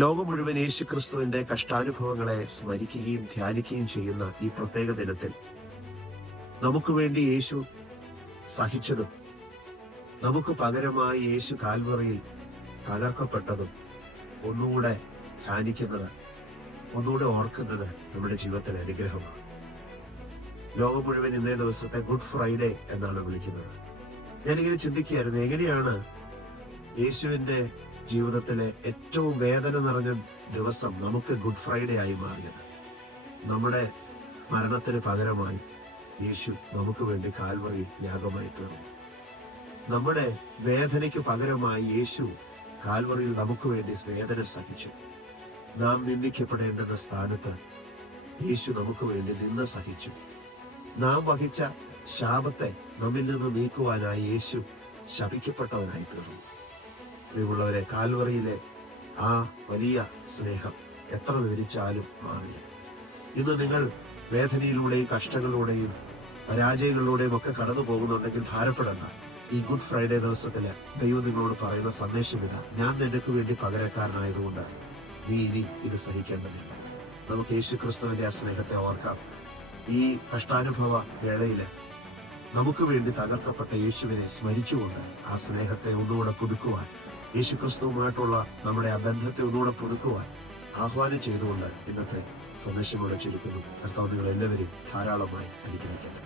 ലോകം മുഴുവൻ യേശു ക്രിസ്തുവിന്റെ കഷ്ടാനുഭവങ്ങളെ സ്മരിക്കുകയും ധ്യാനിക്കുകയും ചെയ്യുന്ന ഈ പ്രത്യേക ദിനത്തിൽ നമുക്ക് വേണ്ടി യേശു സഹിച്ചതും നമുക്ക് പകരമായി യേശു കാൽവറിയിൽ തകർക്കപ്പെട്ടതും ഒന്നുകൂടെ ധ്യാനിക്കുന്നത്, ഒന്നുകൂടെ ഓർക്കുന്നത് നമ്മുടെ ജീവിതത്തിലെ അനുഗ്രഹമാണ്. ലോകം മുഴുവൻ ഇന്നേ ദിവസത്തെ ഗുഡ് ഫ്രൈഡേ എന്നാണ് വിളിക്കുന്നത്. ഞാനിങ്ങനെ ചിന്തിക്കുകയായിരുന്നു, എങ്ങനെയാണ് യേശുവിന്റെ ജീവിതത്തിലെ ഏറ്റവും വേദന നിറഞ്ഞ ദിവസം നമുക്ക് ഗുഡ് ഫ്രൈഡേ ആയി മാറിയത്. നമ്മുടെ മരണത്തിന് പകരമായി യേശു നമുക്ക് വേണ്ടി കാൽവറിയിൽ യാഗമായി തീർന്നു. നമ്മുടെ വേദനയ്ക്ക് പകരമായി യേശു കാൽവറിയിൽ നമുക്ക് വേണ്ടി വേദന സഹിച്ചു. നാം നിന്ദിക്കപ്പെടേണ്ടുന്ന സ്ഥാനത്ത് യേശു നമുക്ക് വേണ്ടി നിന്ന സഹിച്ചു. നാം വഹിച്ച ശാപത്തെ നമ്മിൽ നിന്ന് നീക്കുവാനായി യേശു ശപിക്കപ്പെട്ടവനായി തീർന്നു. പ്രിയമുള്ളവരെ, കാൽവറിയിലെ ആ വലിയ സ്നേഹം എത്ര വിവരിച്ചാലും മാറില്ല. ഇന്ന് നിങ്ങൾ വേദനയിലൂടെയും കഷ്ടങ്ങളിലൂടെയും പരാജയങ്ങളിലൂടെയും ഒക്കെ കടന്നു പോകുന്നുണ്ടെങ്കിൽ ഭാരപ്പെടണ്ട. ഈ ഗുഡ് ഫ്രൈഡേ ദിവസത്തില് ദൈവം നിങ്ങളോട് പറയുന്ന സന്ദേശം ഇതാ: ഞാൻ നിനക്ക് വേണ്ടി പകരക്കാരനായതുകൊണ്ട് നീ ഇനി ഇത് സഹിക്കേണ്ടതില്ല. നമുക്ക് യേശു ക്രിസ്തുവിന്റെ ആ സ്നേഹത്തെ ഓർക്കാം. ഈ കഷ്ടാനുഭവ വേളയില് നമുക്ക് വേണ്ടി തകർക്കപ്പെട്ട യേശുവിനെ സ്മരിച്ചുകൊണ്ട് ആ സ്നേഹത്തെ ഒന്നുകൂടെ പുതുക്കുവാൻ, യേശു ക്രിസ്തുവുമായിട്ടുള്ള നമ്മുടെ ആ ബന്ധത്തെ ഒന്നുകൂടെ പുതുക്കുവാൻ ആഹ്വാനം ചെയ്തുകൊണ്ട് ഇന്നത്തെ സന്ദേശം ഇവിടെ ചുരുക്കുന്നു. കർത്താവ് നിങ്ങൾ എല്ലാവരും ധാരാളമായി അനുഗ്രഹിക്കട്ടെ.